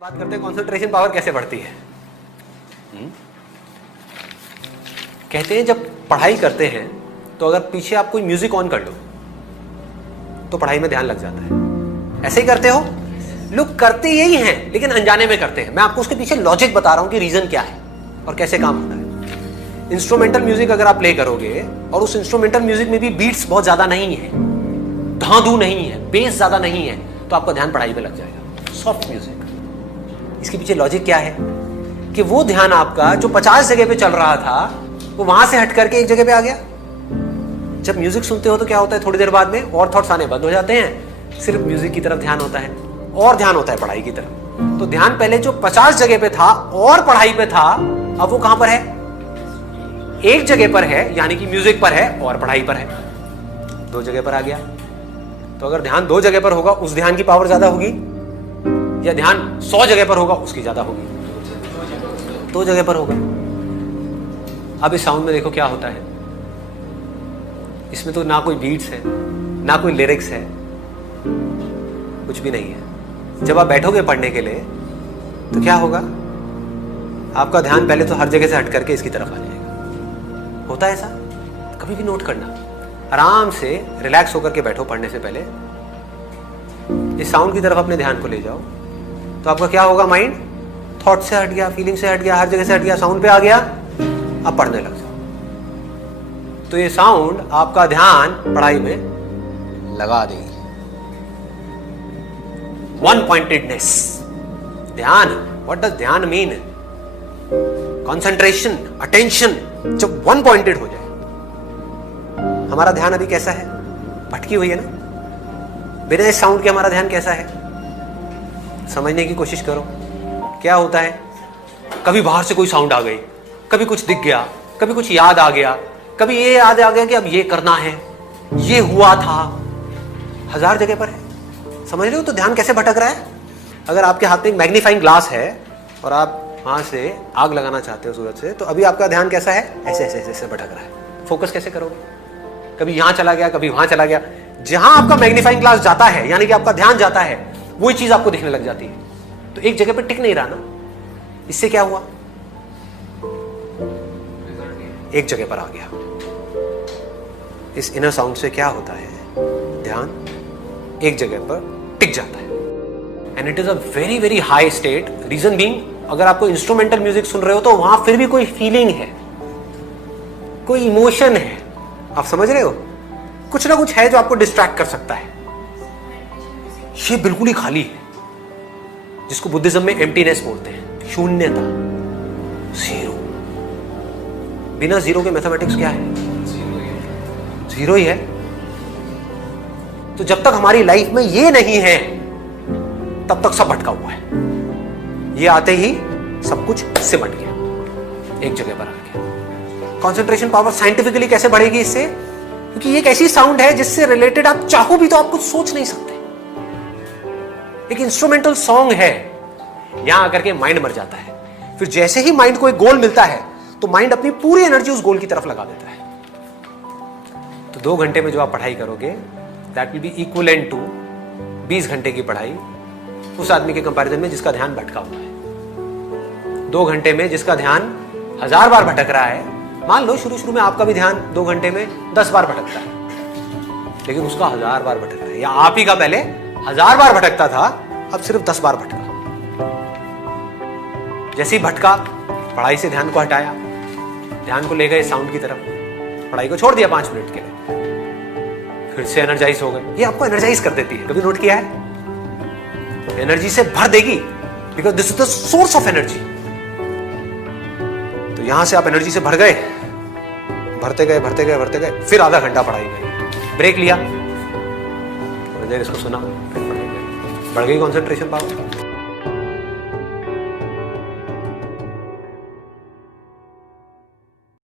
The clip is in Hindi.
बात करते हैं कंसंट्रेशन पावर कैसे बढ़ती है। कहते हैं जब पढ़ाई करते हैं तो अगर पीछे आप कोई म्यूजिक ऑन कर लो तो पढ़ाई में ध्यान लग जाता है। ऐसे ही करते हो, लोग करते यही हैं लेकिन अनजाने में करते हैं। मैं आपको उसके पीछे लॉजिक बता रहा हूं कि रीजन क्या है और कैसे काम होता है। इंस्ट्रूमेंटल म्यूजिक अगर आप प्ले करोगे और उस इंस्ट्रूमेंटल म्यूजिक में भी बीट्स बहुत ज्यादा नहीं है, धांधू नहीं है, बेस ज्यादा नहीं है, तो आपका ध्यान पढ़ाई पे लग जाएगा। सॉफ्ट म्यूजिक, इसके पीछे लॉजिक क्या है कि वो ध्यान आपका जो 50 जगह पे चल रहा था वो वहां से हट करके एक जगह पे आ गया। जब म्यूजिक सुनते हो तो क्या होता है, थोड़ी देर बाद में और थॉट्स आने बंद हो जाते हैं, सिर्फ म्यूजिक की तरफ ध्यान होता है और ध्यान होता है पढ़ाई की तरफ। तो ध्यान पहले जो 50 जगह पे था और पढ़ाई पे था, अब वो कहां पर है? एक जगह पर है, यानी कि म्यूजिक पर है और पढ़ाई पर है। 2 जगह पर आ गया। तो अगर ध्यान 2 जगह पर होगा उस ध्यान की पावर ज्यादा होगी, या ध्यान 100 जगह पर होगा उसकी ज्यादा होगी? 2 जगह पर होगा। अब इस साउंड में देखो क्या होता है। इसमें तो ना कोई बीट्स है, ना कोई लिरिक्स है, कुछ भी नहीं है। जब आप बैठोगे पढ़ने के लिए तो क्या होगा, आपका ध्यान पहले तो हर जगह से हट करके इसकी तरफ आ जाएगा। होता है ऐसा? कभी भी नोट करना। आराम से रिलैक्स होकर के बैठो पढ़ने से पहले, इस साउंड की तरफ अपने ध्यान को ले जाओ तो आपका क्या होगा, माइंड थॉट से हट गया, फीलिंग से हट गया, हर जगह से हट गया, साउंड पे आ गया, अब पढ़ने लग जाओ। तो ये साउंड आपका ध्यान पढ़ाई में लगा देगी। वन पॉइंटेडनेस, ध्यान। व्हाट डज ध्यान मीन? कंसंट्रेशन, अटेंशन, जब वन पॉइंटेड हो जाए। हमारा ध्यान अभी कैसा है? भटकी हुई है ना। बिना इस साउंड के हमारा ध्यान कैसा है? समझने की कोशिश करो। क्या होता है, कभी बाहर से कोई साउंड आ गई, कभी कुछ दिख गया, कभी कुछ याद आ गया, कभी ये याद आ गया कि अब ये करना है, ये हुआ था, 1000 जगह पर है। समझ रहे हो तो ध्यान कैसे भटक रहा है। अगर आपके हाथ में एक मैग्नीफाइंग ग्लास है और आप वहां से आग लगाना चाहते हो सूरज से, तो अभी आपका ध्यान कैसा है? ऐसे ऐसे ऐसे भटक रहा है। फोकस कैसे करोगे? कभी यहां चला गया, कभी वहां चला गया। जहां आपका मैग्नीफाइंग ग्लास जाता है, यानी कि आपका ध्यान जाता है, वही चीज आपको दिखने लग जाती है। तो एक जगह पर टिक नहीं रहा ना। इससे क्या हुआ, एक जगह पर आ गया। इस इनर साउंड से क्या होता है, ध्यान एक जगह पर टिक जाता है। And it is a very very high state. Reason being, अगर आपको इंस्ट्रूमेंटल म्यूजिक सुन रहे हो तो वहां फिर भी कोई फीलिंग है, कोई इमोशन है। आप समझ रहे हो, कुछ ना कुछ है जो आपको डिस्ट्रैक्ट कर सकता है। ये बिल्कुल ही खाली है, जिसको बुद्धिज्म में एम्प्टीनेस बोलते हैं, शून्यता, जीरो। बिना जीरो के मैथमेटिक्स क्या है? जीरो ही है। तो जब तक हमारी लाइफ में ये नहीं है तब तक सब भटका हुआ है। ये आते ही सब कुछ सिमट गया, एक जगह पर आ गया। कंसंट्रेशन पावर साइंटिफिकली कैसे बढ़ेगी इससे? क्योंकि ये एक ऐसी साउंड है जिससे रिलेटेड आप चाहो भी तो आप कुछ सोच नहीं सकते। एक इंस्ट्रूमेंटल सॉन्ग है, यहां आकर के माइंड मर जाता है। फिर जैसे ही माइंड को एक गोल मिलता है तो माइंड अपनी पूरी एनर्जी उस गोल की तरफ लगा देता है। तो 2 घंटे में जो आप पढ़ाई करोगे, that will be equivalent to 20 घंटे की पढ़ाई उस आदमी के कंपैरिजन में जिसका ध्यान भटका हुआ है। 2 घंटे में जिसका ध्यान 1000 बार भटक रहा है, मान लो शुरू में आपका भी ध्यान 2 घंटे में 10 बार भटकता है, लेकिन उसका 1000 बार भटक रहा है। या आप ही का पहले 1000 बार भटकता था, अब सिर्फ 10 बार भटका। जैसे ही भटका, पढ़ाई से ध्यान को हटाया, ध्यान को ले गए साउंड की तरफ, पढ़ाई को छोड़ दिया 5 मिनट के लिए, फिर से एनर्जाइज हो गए। ये आपको एनर्जाइज कर देती है, कभी नोट किया है? एनर्जी से भर देगी, because this is the source of energy. तो यहां से आप एनर्जी से भर गए, भरते गए भरते गए भरते गए, फिर आधा घंटा पढ़ाई गई, ब्रेक लिया, थोड़ी देर इसको सुना, फिर पढ़ाई गई, बढ़ गई कंसंट्रेशन पावर।